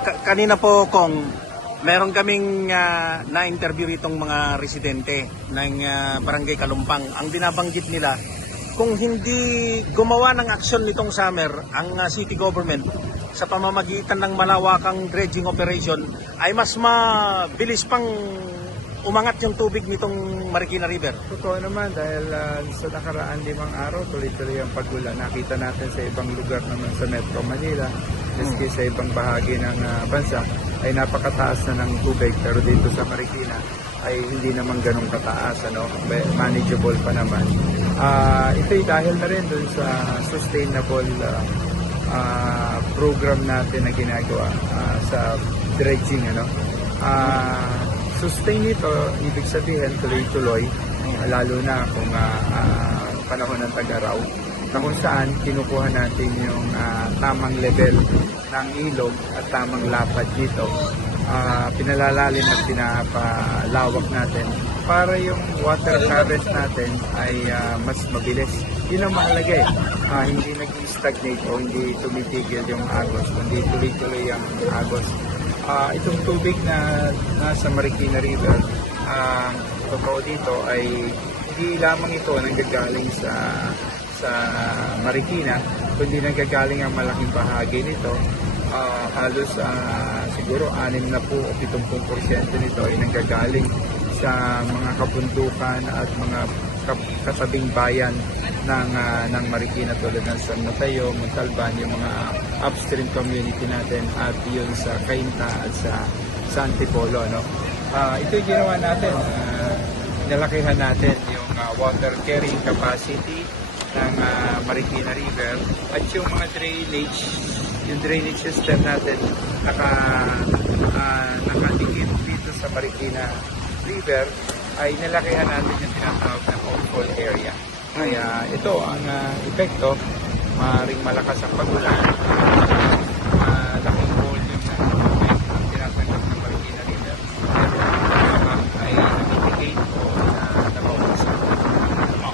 Kanina po, Kong, meron kaming na-interview itong mga residente ng Barangay Kalumpang. Ang binabanggit nila, kung hindi gumawa ng aksyon nitong summer ang city government sa pamamagitan ng malawakang dredging operation, ay mas mabilis pang umangat yung tubig nitong Marikina River. Totoo naman dahil sa nakaraan 5 araw tuloy-tuloy ang pagulan. Nakita natin sa ibang lugar naman sa Metro Manila, maski sa ibang bahagi ng bansa ay napakataas na ng tubig, pero dito sa Marikina ay hindi naman ganun kataas, manageable pa naman. Ito'y dahil na rin dun sa sustainable program natin na ginagawa sa dredging. Sustain ito, ibig sabihin tuloy-tuloy, lalo na kung panahon ng tag-araw, na kung saan kinukuha natin yung tamang level ng ilog at tamang lapad dito. Pinalalalim at pinapalawak natin para yung water current natin ay mas mabilis. Yun ang mahalaga hindi nag-stagnate o hindi tumitigil yung agos, kundi tuloy-tuloy ang agos. Itong tubig na nasa Marikina River, totoo dito ay hindi lamang ito nanggagaling sa Marikina, kundi nanggagaling ang malaking bahagi nito. Halos siguro 6 na po o 70% nito ay nanggagaling sa mga kabundukan at mga katabing bayan ng Marikina tulad ng San Mateo, Montalban, yung mga upstream community natin at yun sa Cainta at sa Antipolo. Ito yung ginawa natin. Nalakihan natin yung water carrying capacity ng Marikina River at yung mga drainage system natin nakadikit dito sa Marikina River ay nalakihan natin yung tinatawag na outfall area. Kaya ito ang epekto, maaaring malakas ang pagulan,